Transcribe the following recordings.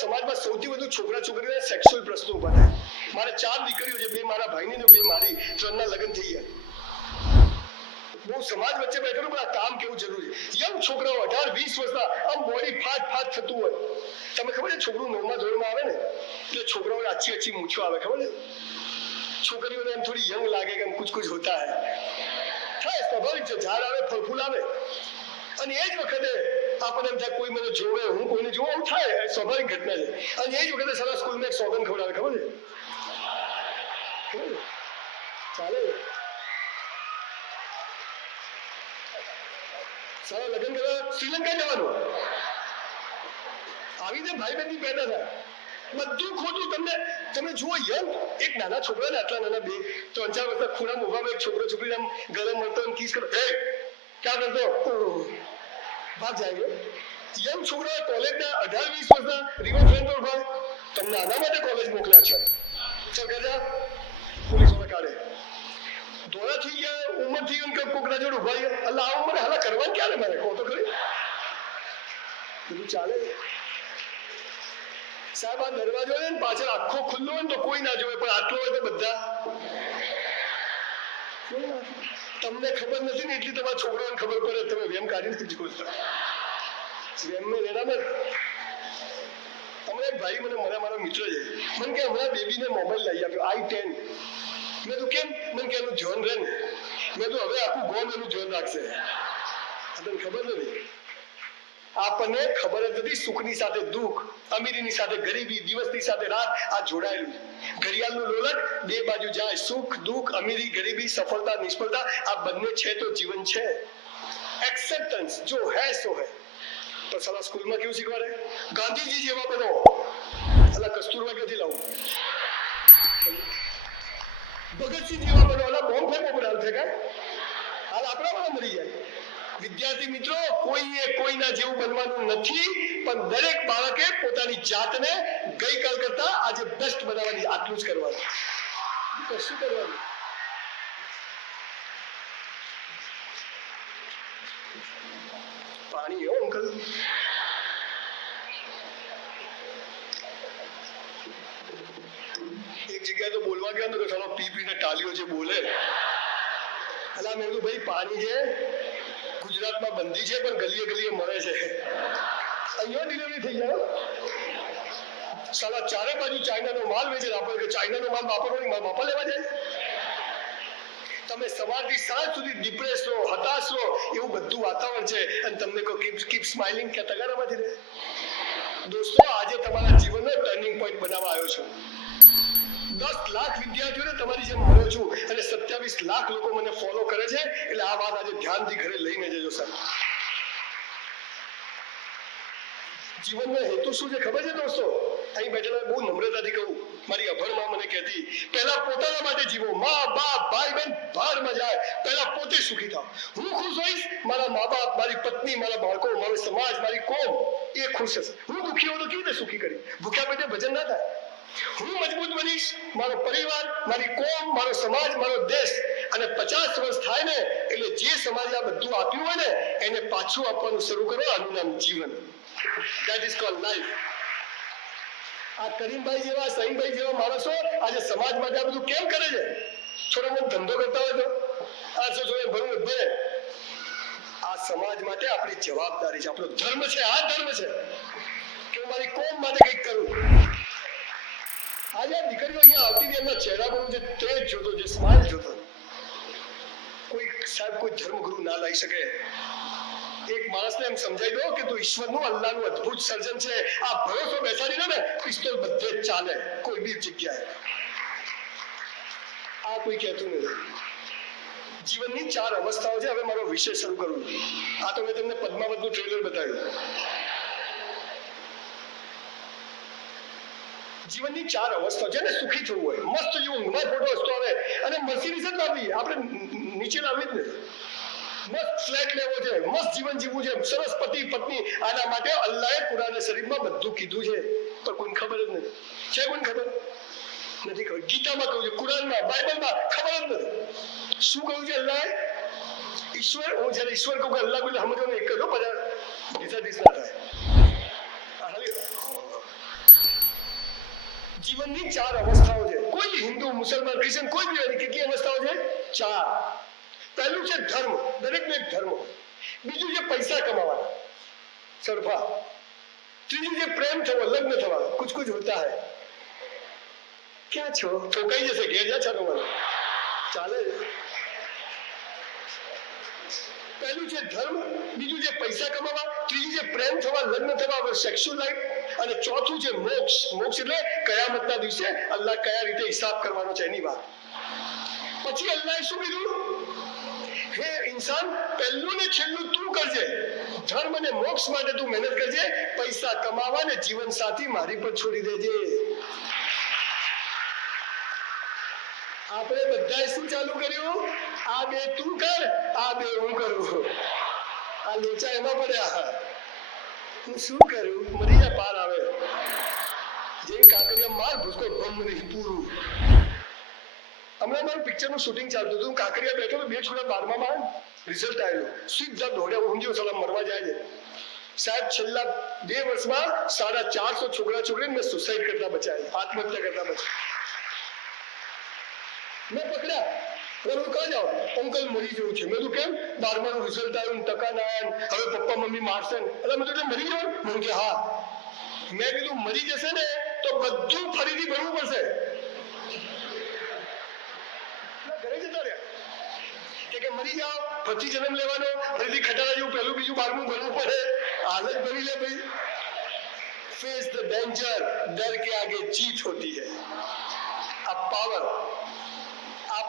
સમાજમાં સૌથી વધુ છોકરા છોકરીઓના સેક્સ્યુઅલ પ્રશ્નો ઊભા થાય મારે ચાર દીકરીઓ છે બે મારા ભાઈની ને બે મારી ત્રણના લગ્ન થઈ ગયા બહુ સમાજ વચ્ચે બેઠેલો પણ આ કામ કેવું જરૂરી છે યંગ છોકરાઓ અઢાર વીસ વર્ષના આમ બોડી ફાટ ફાટ થતું હોય તમે ખબર છે છોકરું નવમા ધોરણમાં આવે ને એટલે છોકરાઓને આછી આછી મૂછો આવે ખબર છે છોકરીઓને એમ થોડી યંગ લાગે કે એમ કુછ કુછ હોતા હૈ થાય સ્વાભાવિક છે ઝાડ આવે ફળ ફૂલ આવે અને એ જ વખતે આપણને એમ થાય કોઈ મને જોવે, હું કોઈને જોઉં, આવું થાય સ્વાભાવિક ઘટના છે. અને એ જ વખતે સારા સ્કૂલમાં એક સોગન ખવડાવે, ખબર છે? ચાલે. સારા લગ્ન કરવા શ્રીલંકા જવાનું. આવી રીતે ભાઈ બહેન પેદા થાય બધું ખોટું તમને, તમે જુઓ યંગ, એક નાના છોકરા ને આટલા નાના બે, ત્રણ ચાર વર્ષના ખૂણા મોભામાં એક છોકરો છોકરી આમ ગરમ મળતો કિસ કરો. હે, ક્યાં કરતો? ભાગ જાય યંગ છોકરા કોલેજના અઢાર વીસ વર્ષના રિવરફ્રન્ટ પર ભાઈ તમને આના માટે કોલેજ મોકલ્યા છે ચાલ ગજા પોલીસવાળા કાઢે ધોળા થઈ ગયા ઉંમર થઈ ગઈ ને કોકના જોડે ઊભા રહ્યા અલ્લા આ ઉંમરે હાલા કરવાનું ક્યારે મારે કહો તો ખરી બધું ચાલે સાહેબ આ દરવાજો છે ને પાછળ આખો ખુલ્લો હોય ને તો કોઈ ના જોવે પણ આટલો હોય તો બધા કોઈ ના જોવે. તમને ખબર નથી ને એટલી તમારા છોકરાઓને ખબર પડે તમે વેમ કાઢી નથી એક ભાઈ મને મળ્યા મારો મિત્ર છે. મને કે હમણાં બેબીને મોબાઈલ લઈ આપ્યો, આઈ ટેન. મેં તો કેમ? મને કે, એનું ધ્યાન રહે ને. મેં હવે આખું ગોન એનું ધ્યાન રાખશે. તમને ખબર નથી? આપણને ખબર જ નથી સુખની સાથે દુઃખ, અમીરીની સાથે ગરીબી, દિવસની સાથે રાત, આ જોડાયેલું છે. ઘડિયાળનું લોલક બે બાજુ જાય, સુખ, દુઃખ, અમીરી, ગરીબી, સફળતા, નિષ્ફળતા, આ બંને છે તો જીવન છે. એક્સેપ્ટન્સ જો હે સો હે. પણ સાલા સ્કૂલમાં કેવું શીખવાડે? ગાંધીજી જેવા બનો એટલે કસ્તુરબા ક્યાંથી લાવું. ભગતસિંહ જેવા બનો એટલે બોમ્બ ફેંકો બનાવ હાલ ફેંકાય હાલ આપણા પણ મરી જાય. વિદ્યાર્થી મિત્રો, કોઈએ કોઈના જેવું બનવાનું નથી, પણ દરેક બાળકે પોતાની જાતને ગઈકાલ કરતા આજે બેસ્ટ બનાવવાની, આટલું જ કરવાનું. તો શું કરવાનું? પાણી એવું અંકલ. એક જગ્યાએ તો બોલવા ગયા તો ચાલો પી પીને ટાલીઓ જે બોલે. અલા મેં કીધું, ભાઈ, પાણી છે. ગુજરાતમાં બંધી છે, પણ ગલીએ ગલીએ મળે છે. અહીંયા ડિલિવરી થઈ જાય સાલા ચારે બાજુ ચાઇનાનો માલ વેચે આપણે કે ચાઇનાનો માલ વાપરવાની માલ બાપા લેવા જાય. તમે સવારથી સાંજ સુધી ડિપ્રેસ રહો, હતાશ રહો, એવું બધું વાતાવરણ છે. અને તમને કહો કીપ કીપ સ્માઇલિંગ કે તગારામાંથી રહે. દોસ્તો, આજે તમારા જીવનનો ટર્નિંગ પોઈન્ટ બનાવવા આવ્યો છું. દસ લાખ વિદ્યાર્થીઓને તમારી જેમ મળ્યો છું અને સત્યાવીસ લાખ લોકો મને ફોલો કરે છે, એટલે આ વાત આજે ધ્યાનથી ઘરે લઈને જજો સર જીવનનો હેતુ શું છે ખબર છે દોસ્તો? અહીં બેઠેલા બહુ નમ્રતાથી કહું, મારી અભણમાં મને કહેતી, પહેલા પોતાના માટે જીવો, મા, બાપ, ભાઈ, બહેન ભારમાં જાય પહેલા પોતે સુખી થાવ. હું ખુશ હોઈશ, મારા મા બાપ, મારી પત્ની, મારા બાળકો, મારો સમાજ, મારી કોમ, એ ખુશ હશે. હું દુખી હોઉં તો કેવી રીતે સુખી કરી ભૂખ્યા પેટે ભજન ના થાય? હું મજબૂત બનીશ, મારો પરિવાર, મારી કોમ, મારો સમાજ, મારો દેશ અને પચાસ વર્ષ થાય ને એટલે જે સમાજે આ બધું આપ્યું હોય ને, એને પાછું આપવાનું શરૂ કરો આનું નામ જીવન. દેટ ઇઝ કોલ લાઈફ આ કરીમભાઈ જેવા સહીમભાઈ જેવા માણસો આજે સમાજ માટે આ બધું કેમ કરે છે? છોડો મને ધંધો કરતા હોય તો. આ જો જોડે ભરવું ભરે આ સમાજ માટે આપણી જવાબદારી છે, આપણો ધર્મ છે, આ ધર્મ છે. કે મારી કોમ માટે કંઈક કરું. આજે દીકરીઓ અહીંયા આવતી એમના ચહેરા પર જે તેજ જોતો, જે સ્માઇલ જોતો. કોઈ સાહેબ, કોઈ ધર્મગુરુ ના લઈ શકે. એક માણસને એમ સમજાઈ દો કે તું ઈશ્વરનું અલ્લાહનું અદ્ભુત સર્જન છે. આ ભરોસો બેસાડી દો ને, પિસ્તોલ બધે જ ચાલે, કોઈ બી જગ્યાએ. આ કોઈ કહેતું નથી. જીવનની ચાર અવસ્થાઓ છે, હવે મારો વિષય શરૂ કરું. આ તો મેં તમને પદ્માવતનું ટ્રેલર બતાવ્યું. જીવનની ચાર અવસ્થા છે. ને સુખી થવું હોય. મસ્ત જીવન ઊંઘમાં ફોટો હસતો આવે. અને મર્સિડીઝ જ લાવવી આપણે ન- નીચે લાવી જ નથી મસ્ત ફ્લેટ લેવો છે. મસ્ત જીવન જીવવું છે. સરસ પતિ, પત્ની આના માટે અલ્લાહે કુરાન શરીફમાં બધું કીધું છે. પણ કોઈને ખબર જ નથી. છે કોઈને ખબર? નથી ખબર. ગીતામાં કહ્યું છે. કુરાનમાં, બાઇબલમાં ખબર જ નથી. શું કહ્યું છે અલ્લાહે? ઈશ્વર, હું જ્યારે ઈશ્વર કહું કે અલ્લાહ કોઈ સમજવાનું એક જ બધા ડિસાડિસ ના થાય. જીવનની ચાર અવસ્થાઓ છે કોઈ બી હિન્દુ મુસલમાન ક્રિશ્ચન કોઈ બી હોય કેટલી અવસ્થાઓ છે ચાર પહેલું છે ધર્મ દરેકનો એક ધર્મ બીજું છે પૈસા કમાવાના સરફા ત્રીજું છે પ્રેમ થવો લગ્ન થવા કુછ કુછ હોતા હૈ ક્યાં છો ઠોકાઈ જશે ઘેર જા ચાલો મને ચાલે પહેલું છે ધર્મ, બીજું છે પૈસા કમાવા, ત્રીજું છે પ્રેમ થવા, લગ્ન થવા સેક્સ્યુઅલ લાઈફ અને ચોથું છે મોક્ષ. મોક્ષ એટલે કયામતના દિવસે અલ્લાહ કયા રીતે હિસાબ કરવાનો છે એની વાત. પછી અલ્લાહે શું કીધું? હે ઇન્સાન, પહેલું ને છેલ્લું તું કરજે. ધર્મ અને મોક્ષ માટે તું મહેનત કરજે. પૈસા કમાવા ને જીવન સાથી મારી પર છોડી દેજે. આપણે બધાએ શું ચાલુ કર્યું? આ બે તું કર, આ બે હું કરું. આ લોચા એમાં પડ્યા. હું શું કરું મરી જાય પાર આવે. જે કાંકરિયા માર, ભૂસકો ભમ નહીં પૂરું. હમણાં મારું પિક્ચરનું શૂટિંગ ચાલતું હતું. કાંકરિયા બેઠો બે છોકરા બારમામાં. રિઝલ્ટ આવ્યું સીધા દોડ્યા. હું સમજ્યો સલામ મરવા જાય છે. સાહેબ, છેલ્લા બે વર્ષમાં સાડા ચારસો છોકરા છોકરીને મેં સુસાઇડ કરતા બચાવી આત્મહત્યા કરતા બચાવી મેં પકડ્યા હવે હું કહા જાઓ અંકલ મરી જવું છે મેં કીધું કેમ બારમાનું રિઝલ્ટ આવ્યું ને ટકા ના આવ્યા ને હવે પપ્પા મમ્મી મારશે ને એટલે મેં કીધું મરી જાવ મેં કે હા મેં કીધું મરી જશે ને તો બધું ફરીથી ભરવું પડશે ના, ઘરે જતા રહ્યા કે કે મરી જાઓ ફરીથી જન્મ લેવાનો ફરીથી ખટારા જેવું પહેલું બીજું બારમું ભરવું પડે હાલત ભરી લે ભાઈ फेस द डेंजर डर के आगे जीत होती है આ પાવર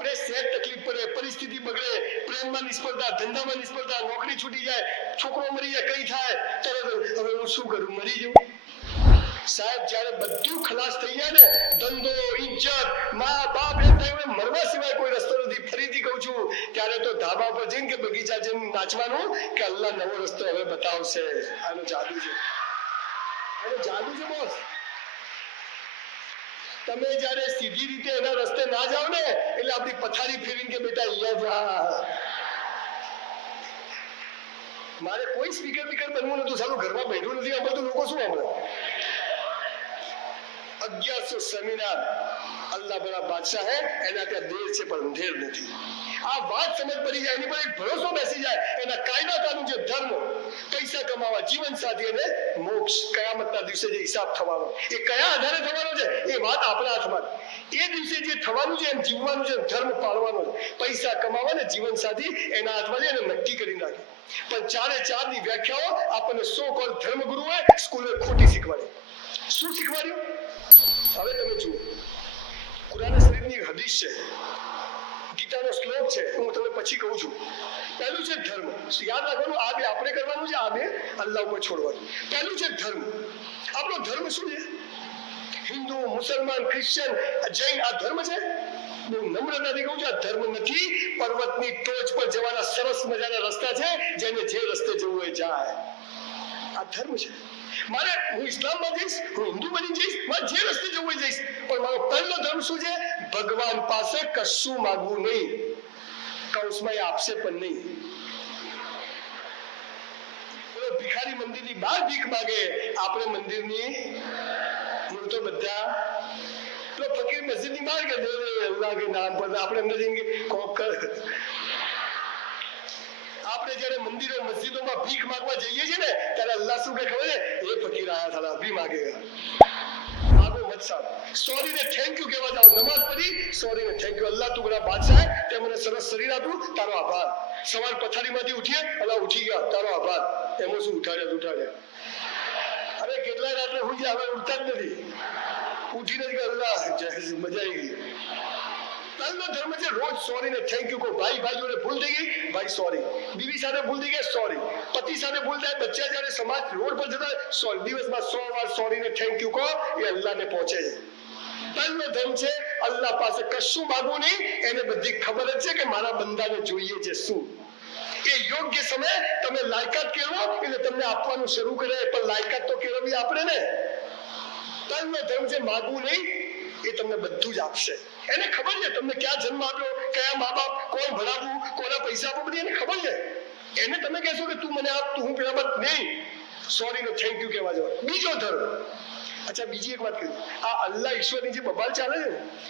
આપણે સેટ તકલીફ પડે પરિસ્થિતિ બગડે, પ્રેમમાં નિષ્ફળતા, ધંધામાં નિષ્ફળતા, નોકરી છૂટી જાય, છોકરો મરી જાય, કઈ થાય? તરત હવે હું શું કરું? મરી જાઉં સાહેબ, જ્યારે બધું ખલાસ થઈ જાય ને, ધંધો, ઇજ્જત, મા બાપ એ થાય મરવા સિવાય કોઈ રસ્તો નથી. ફરીથી કહું છું, ત્યારે તો ધાબા પર જઈને કે બગીચા જઈને નાચવાનું કે અલ્લાહ નવો રસ્તો હવે બતાવશે. આનો જાદુ છે. આનો જાદુ છે બોસ તમે જ્યારે સીધી રીતે એના રસ્તે ના જાઓ ને, એટલે આપણી પથારી ફેરીને કે, બેટા, અહીંયા જા. મારે કોઈ સ્પીકર બીકર બનવું નતું સારું ઘરમાં બેઠું નથી. આ બધું લોકો શું સાંભળે? અગિયારસો સેમિનાર અલ્લાહ બરા બાદશાહ હે, એના ત્યાં દેર છે પણ અંધેર નથી. આ વાત સમજ પડી જાય, એની પર એક ભરોસો બેસી જાય, એના કાયદા કાનૂન છે ધર્મ પૈસા કમાવા, જીવન સાથી અને મોક્ષ, કયામતના દિવસે જે હિસાબ થવાનો, એ કયા આધારે થવાનો છે, એ વાત આપણા હાથમાં એ દિવસે જે થવાનું છે, એમ જીવવાનું છે ધર્મ પાળવાનો છે, પૈસા કમાવા ને જીવન સાથી એના હાથમાં છે એને નક્કી કરી નાખે. પણ ચારે ચારની વ્યાખ્યાઓ આપણને સો કોલ ધર્મગુરુએ સ્કૂલે ખોટી શીખવાડી. શું શીખવાડ્યું? હવે તમે જુઓ. કુરાન શરીફની હદીસ છે. ગીતાનો શ્લોક છે. હું તમને પછી કહું છું. પહેલું છે ધર્મ. યાદ રાખવાનું આ બે આપણે કરવાનું છે આ બે અલ્લાહ ઉપર છોડવાનું. પહેલું છે ધર્મ. આપણો ધર્મ શું છે? હિન્દુ, મુસલમાન ક્રિશ્ચિયન જૈન, આ ધર્મ છે? બહુ નમ્રતાથી કહું છું, આ ધર્મ નથી. પર્વતની ટોચ પર જવાના સરસ મજાના રસ્તા છે, જેને જે રસ્તે જવું હોય જાય. આ ધર્મ છે. મારે હું ઇસ્લામમાં જઈશ, હું હિન્દુ બની જઈશ, મારે જે રસ્તે જવું જઈશ. પણ મારો પહેલો ધર્મ શું છે? ભગવાન પાસે કશું માંગવું નહીં. કૌશમાં એ આપશે પણ નહીં. ભિખારી મંદિરની બહાર ભીખ માગે, આપણે મંદિરની મૂર્તો તો બધા. પેલો ફકીર મસ્જિદની બહાર કે દે નામ પર આપણે અંદર જઈને કોક કર આપણે જ્યારે મંદિરો મસ્જિદોમાં ભીખ માંગવા જઈએ છીએ ને, ત્યારે અલ્લાહ શું કે ખબર એ ફકીર આયા થાલા ભી માંગેગા પથારીમાંથી ઉઠીએ, અલ્લાહ ઉઠી ગયા. તારો આભાર. એમાં શું ઉઠાડ્યા ઉઠાડ્યા. અરે, કેટલા રાત્રે હું ઉઠતા જ નથી. ઉઠીને જ મજા આવી ગઈ. પહેલો ધર્મ છે, રોજ સોરી ને થેન્ક યુ કહો. ભાઈ ભાઈ જોડે ભૂલ થઈ ગઈ? ભાઈ સોરી બીવી સાથે ભૂલ થઈ ગઈ? સોરી પતિ સાથે ભૂલ થાય, બચ્ચા જ્યારે સમાજ રોડ પર જતા સોરી દિવસમાં સો વાર સોરી ને થેન્ક યુ કહો, એ અલ્લાહને પહોંચે છે. પહેલો ધર્મ છે, અલ્લાહ પાસે કશું માગવું નહીં, એને બધી ખબર જ છે કે મારા બંદાને જોઈએ છે શું. એ યોગ્ય સમયે તમે લાયકાત કેળવો, એટલે તમને આપવાનું શરૂ કરે પણ લાયકાત તો કેળવવી આપણે ને. પહેલો ધર્મ છે, માગવું નહીં એ તમને બધું જ આપશે. એને ખબર છે તમને ક્યાં જન્મ આપ્યો, કયા મા બાપ, કોણ ભણાવવું કોના પૈસા આપો બધી એને ખબર છે. એને તમે કહેશો કે તું મને આપ, તું હું પેલા મત નહીં. સોરી નો થેન્ક યુ કહેવા જવા. બીજો ધર્મ. અચ્છા, બીજી એક વાત કહી. આ અલ્લાહ ઈશ્વરની જે બબાલ ચાલે છે